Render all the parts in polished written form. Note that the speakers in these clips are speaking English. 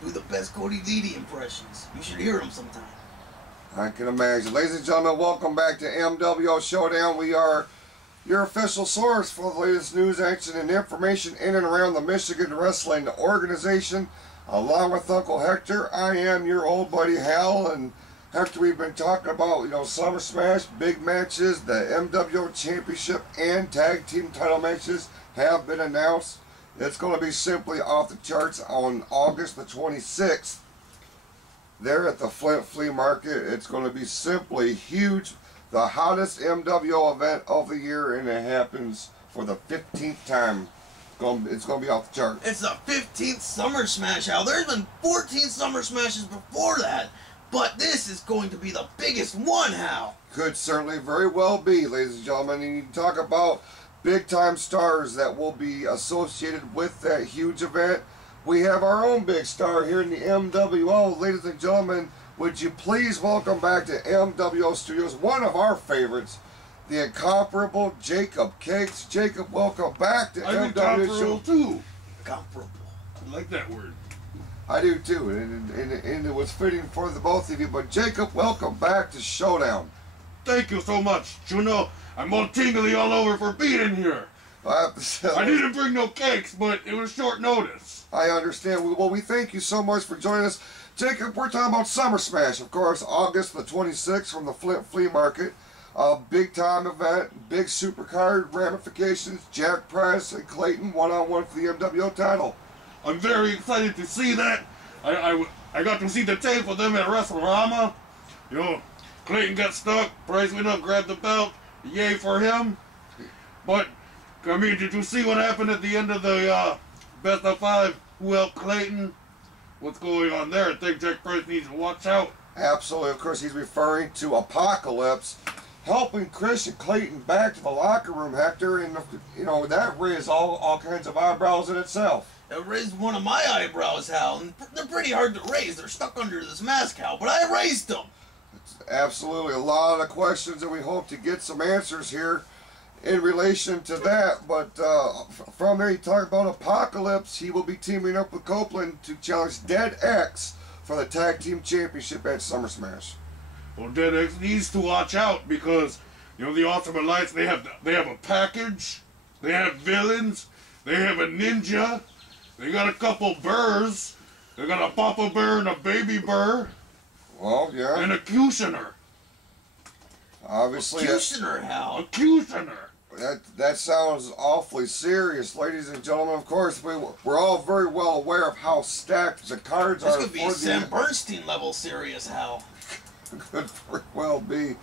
do the best Cody Dede impressions. You should hear them sometime. I can imagine. Ladies and gentlemen, welcome back to MWO Showdown. We are your official source for the latest news, action, and information in and around the Michigan Wrestling organization. Along with Uncle Hector, I am your old buddy Hal, and Hector, we've been talking about, Summer Smash, big matches, the MWO Championship and Tag Team title matches have been announced. It's going to be simply off the charts on August the 26th. There at the Flint Flea Market. It's going to be simply huge. The hottest MWO event of the year, and it happens for the 15th time. It's going to be off the chart. It's the 15th Summer Smash, Hal. There's been 14 Summer Smashes before that, but this is going to be the biggest one, Hal. Could certainly very well be, ladies and gentlemen. And you talk about big-time stars that will be associated with that huge event. We have our own big star here in the MWO. Ladies and gentlemen, would you please welcome back to MWO Studios one of our favorites, the incomparable Jakob Cakes. Jacob, welcome back to I'm MWO incomparable too. Incomparable. I like that word. I do too, and it was fitting for the both of you. But Jacob, welcome back to Showdown. Thank you so much. You know, I'm all tingly all over for being in here. I didn't bring no cakes, but it was short notice. I understand. Well, we thank you so much for joining us. Jacob, we're talking about Summer Smash, of course, August the 26th from the Flint Flea Market. A big-time event, big supercard ramifications, Jack Price and Clayton one-on-one for the MWO title. I'm very excited to see that. I got to see the tape of them at WrestleRama. Clayton got stuck, Price went up, grabbed the belt, yay for him. But, I mean, did you see what happened at the end of the Best of 5? Who helped Clayton? What's going on there? I think Jack Price needs to watch out. Absolutely. Of course, he's referring to Apocalypse helping Christian Clayton back to the locker room, Hector, and that raised all kinds of eyebrows in itself. It raised one of my eyebrows, Hal, and they're pretty hard to raise. They're stuck under this mask, Hal, but I raised them. It's absolutely a lot of questions, and we hope to get some answers here in relation to that. But from there, you talk about Apocalypse. He will be teaming up with Copeland to challenge Dead X for the Tag Team Championship at Summer Smash. Well, Dead X needs to watch out because, the Ultimate Lights, they have a package, they have villains, they have a ninja, they got a couple burrs, they got a Papa Bear and a Baby Bear. Well, yeah. And a Cushioner. Obviously. A Cushioner, Hal. A Cushioner. That sounds awfully serious, ladies and gentlemen. Of course, we're all very well aware of how stacked the cards are. This could be Sam Bernstein level serious, Hal. Could very well be.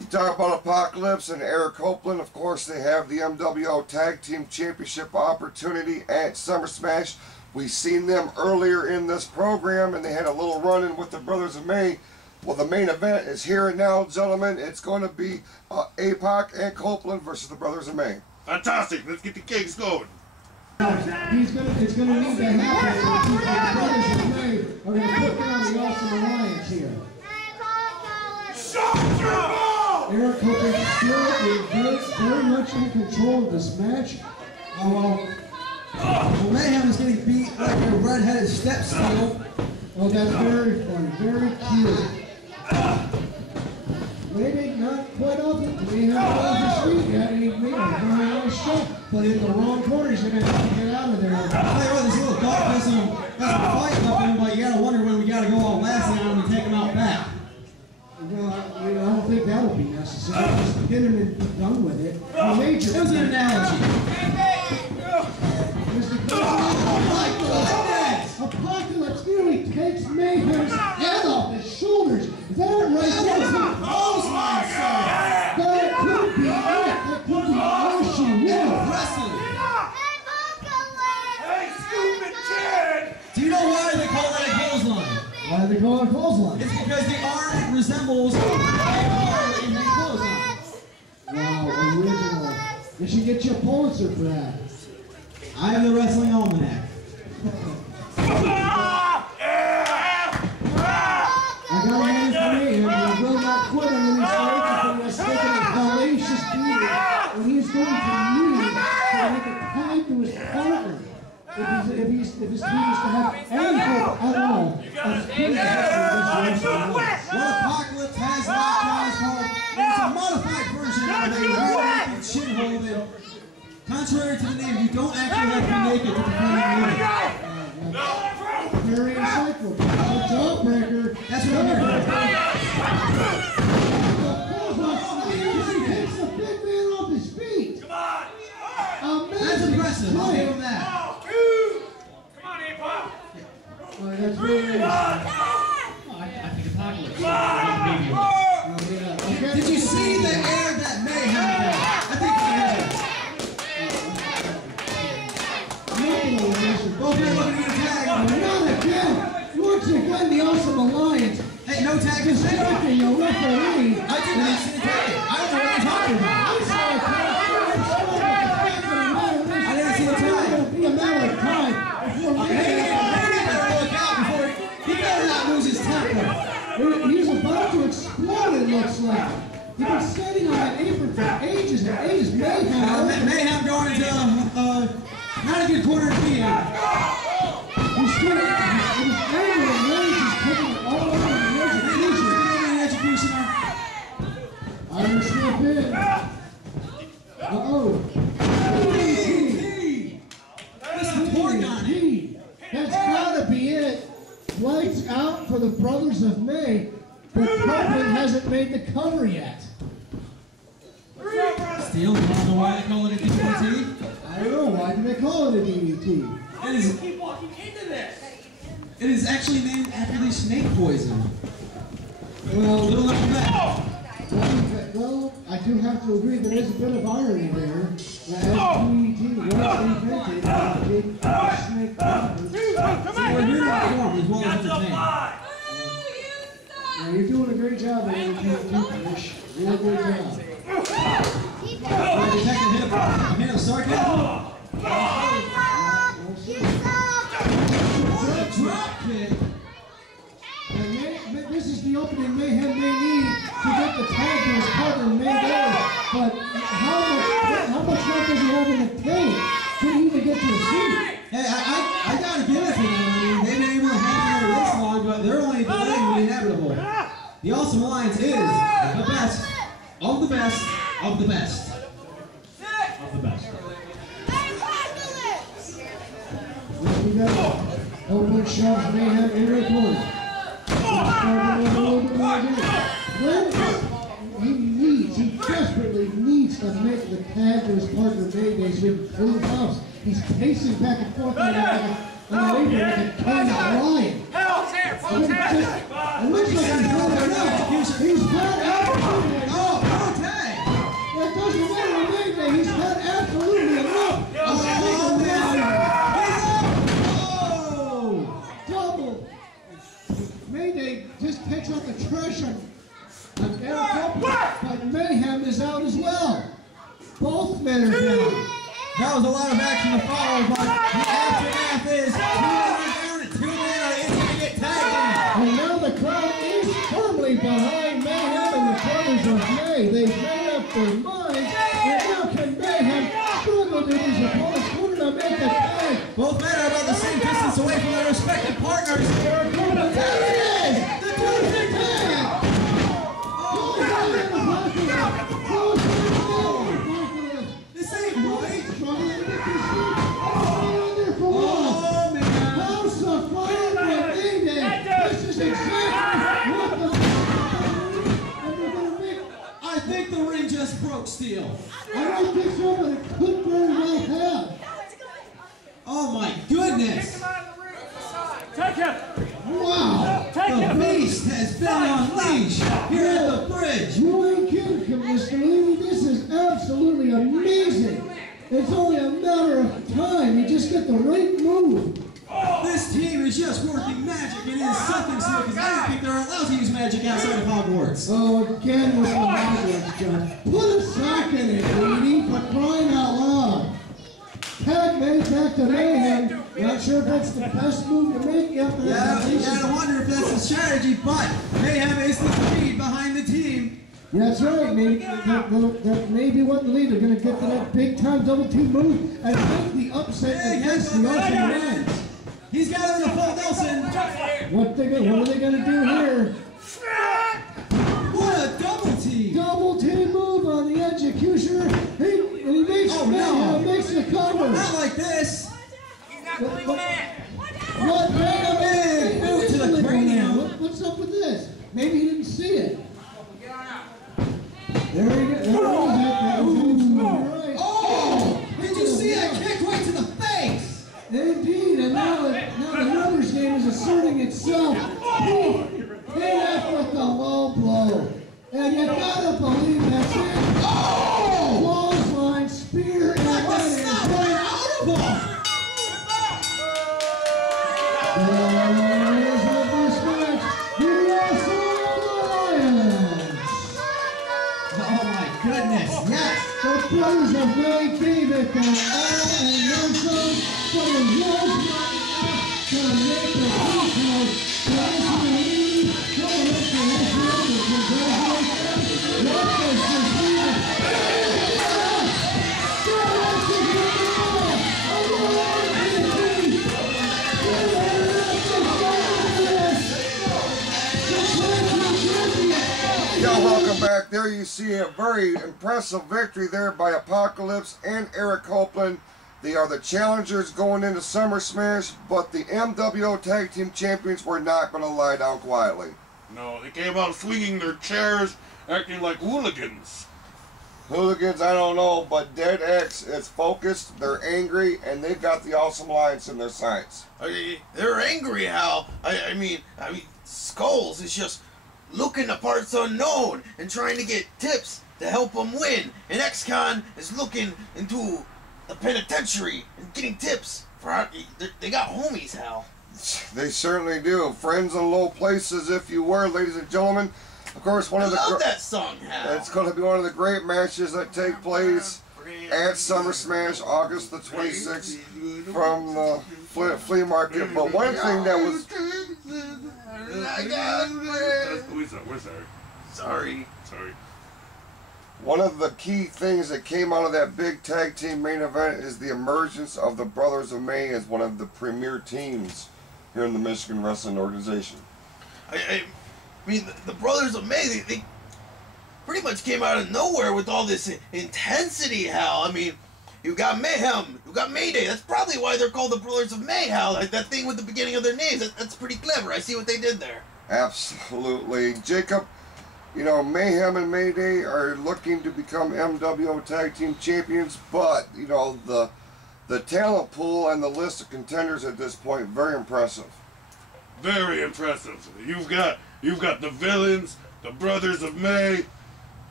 You talk about Apocalypse and Eric Copeland. Of course, they have the MWO Tag Team Championship opportunity at Summer Smash. We've seen them earlier in this program, and they had a little run-in with the Brothers of May. Well, the main event is here and now, gentlemen. It's going to be APOC and Copeland versus the Brothers of May. Fantastic. Let's get the cakes going. It's going to need to happen. The Brothers of May are going to put down the Awesome Alliance here. Eric Copeland still very much in control of this match. Well, Mayhem is getting beat like a red-headed stepstool. Oh, that's very funny, very cute. Maybe not quite off it. We haven't off the street yet. He made a very nice shot, but in the wrong corners, you're going to have to get out of there. I'll tell you what, this little dog has some fight up, but you got to wonder when we got to go all last and take him out back. Well, I don't think that'll be necessary. Just get him and be done with it. Major. It was an analogy. Mr. Apocalypse nearly takes Mayhem's head off his shoulders. Is that right? That could be it. That could be all she will. Wrestling. Hey, stupid kid! Do you know why they call that a clothesline? Why do they call it a clothesline? It's because the arm resembles a clothesline. Wow, original. You should get you a Pulitzer for that. I have the Wrestling Almanac. I got one for me, and he will not quit him when he starts until he has taken a hellacious beating, and he's going to need to make a time to his partner. If his teams to have any hope at all of beating this wrestling match. What Apocalypse has not guys called, it's a modified version of a real-naked shin hold. And contrary to the name, you don't actually have to be naked to defend the unit. Very insightful. A jawbreaker. That's what I'm here for. He takes the big man off his feet. That's impressive. I'll give him that. That's really nice. I think Apocalypse. Did you see the air that Mayhem had? I think both men looking to get a tag. Not again. Once again, the Awesome Alliance. Hey, no tag is Distracting your referee. I did not see the tag. I don't know what you're talking about. I saw a tag. I didn't see the tag. It's going to be a matter of time before Maybe better look out before he better not lose his temper. he's about to explode, it looks like. He's been standing on that apron for ages and ages. Mayhem going into not a good corner to be in. He's still, his anger and rage is taking all over the executioner. Iron slip in. Uh-oh. That's gotta be it. Lights out for the Brothers of May, but Copeland hasn't made the cover yet. Steel, you don't know why they call it a DDT? I don't know, why do they call it a DDT? It is actually named after the snake poison. Well, Little left back. well, I do have to agree there is a bit of irony there. That DDT was invented by the big snake poison. We're here to perform as well as entertain. Now, you're doing a great job there, Fish. Real good job. Detective hit a sarcasm. Drop kick. This is the opening Mayhem may need to get the tag to his partner Mayday. But how much left does he have in the tank to even get to his feet? Hey, I gotta give it to them. I mean, they've been able to hang there this long, but they're only delaying the inevitable. The Awesome Alliance is the best of the best of the best of the best. We got open shots Mayhem in the corner. He desperately needs to make the tag to his partner Mayday so he can clean the house. He's pacing back and forth on the apron like a caged lion. It looks like he's had enough. He's had absolutely enough. Oh, tag! It doesn't matter with Mayday. He's had absolutely enough. Double. Mayday just takes out the trash on Eric Copeland, but Mayhem is out as well. Both men are down. That was a lot of action to follow, but the aftermath is 2 men are down and 2 men are into to get tagged. And now the crowd is firmly behind Mayhem and the Brothers of May. They've made up their minds, and now can Mayhem struggle to his opponent's corner to make the tag. Both men are about the same distance away from their respective partners. There it is! The two-stick tag! This ain't right. Struggling to get his feet. Oh, man. House of Fire with Mayday. This is exactly what the and we're going to make. I think the ring just broke, Steel. I don't think so, but it could very well have. Oh my goodness! Take him! Wow! The beast has been unleashed here at the bridge. You ain't kidding, Mr. Levy. This is absolutely amazing. It's only a matter of time. You just get the right move. This team is just working magic. It is something so because I don't think they're allowed to use magic outside of Hogwarts. Oh, again with the Hogwarts, John. Put a sock in it, lady, for crying out loud. Tag made back to Mayhem. Not sure if that's the best move to make after Yeah, you gotta wonder if that's the strategy, but Mayhem is the lead behind the team. That's right, maybe that may be what the lead. They're going to get to that big-time double-team move and make the upset against the Awesome Alliance. He's got him in a full Nelson. What are they gonna do here? What a double team! Double team move on the executioner. He makes makes the cover. Not like this. What? Big boot to the cranium. What's up with this? Maybe he didn't see it. There he goes. Right. Oh! Did you see that kick right to the face? Indeed, and now the numbers game is asserting itself. Hit off with the low blow. And you gotta believe that's it. Oh! Clothesline, spear, and Like the that is snot right out of him! there is the first match. The Alliance. Oh my goodness, yes! The brothers of May gave it their all and then some, but it was not enough to make the details. Welcome back. There you see a very impressive victory there by Apocalypse and Eric Copeland. They are the challengers going into Summer Smash, but the MWO Tag Team Champions were not going to lie down quietly. No, they came out swinging their chairs, acting like hooligans. Hooligans, I don't know, but Dead X is focused, they're angry, and they've got the Awesome Alliance in their sights. They're angry, Hal. I mean, Skulls is just looking the parts unknown and trying to get tips to help them win. And X-Con is looking into the penitentiary and getting tips for how they got homies, Hal. They certainly do. Friends in low places, if you were, ladies and gentlemen. Of course, I love that song, Hal. It's going to be one of the great matches that take place at Summer Smash, August the 26th, from the flea market. But one thing that was... We're sorry. Sorry. One of the key things that came out of that big tag team main event is the emergence of the Brothers of May as one of the premier teams here in the Michigan Wrestling Organization. I mean, the Brothers of May, they pretty much came out of nowhere with all this intensity, Hal. I mean, you got Mayhem, you got Mayday. That's probably why they're called the Brothers of May, Hal. Like that thing with the beginning of their names, that's pretty clever. I see what they did there. Absolutely. Jacob, you know, Mayhem and Mayday are looking to become MWO Tag Team Champions, but, you know, the talent pool and the list of contenders at this point, very impressive. Very impressive. You've got the villains, the Brothers of May,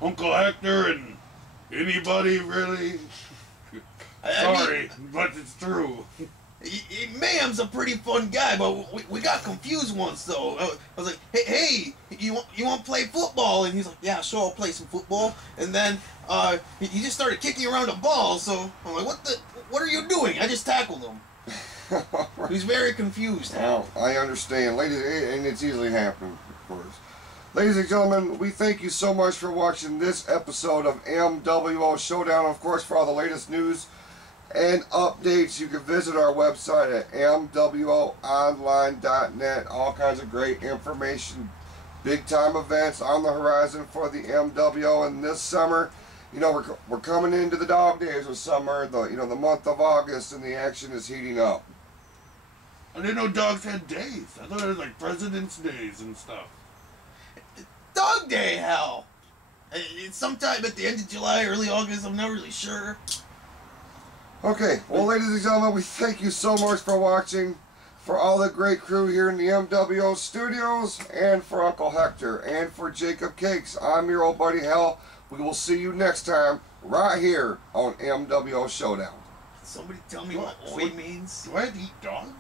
Uncle Hector, and anybody really. Sorry, but it's true. Mayhem's a pretty fun guy, but we got confused once though. I was like, hey, you want to play football? And he's like, yeah, sure, I'll play some football. And then he just started kicking around a ball. So I'm like, what are you doing? I just tackled him. He's very confused. Well, I understand, ladies, and it's easily happening, of course. Ladies and gentlemen, we thank you so much for watching this episode of MWO Showdown. Of course, for all the latest news and updates, you can visit our website at MWOonline.net. All kinds of great information, big time events on the horizon for the MWO. And this summer, you know, we're coming into the dog days of summer, the month of August, and the action is heating up. I didn't know dogs had days. I thought it was like President's Days and stuff. Dog Day, Hal. It's sometime at the end of July, early August. I'm not really sure. Okay, well, ladies and gentlemen, we thank you so much for watching. For all the great crew here in the MWO studios, and for Uncle Hector, and for Jakob Cakes, I'm your old buddy Hal. We will see you next time, right here on MWO Showdown. Somebody tell me what oi means? Do I have to eat dog?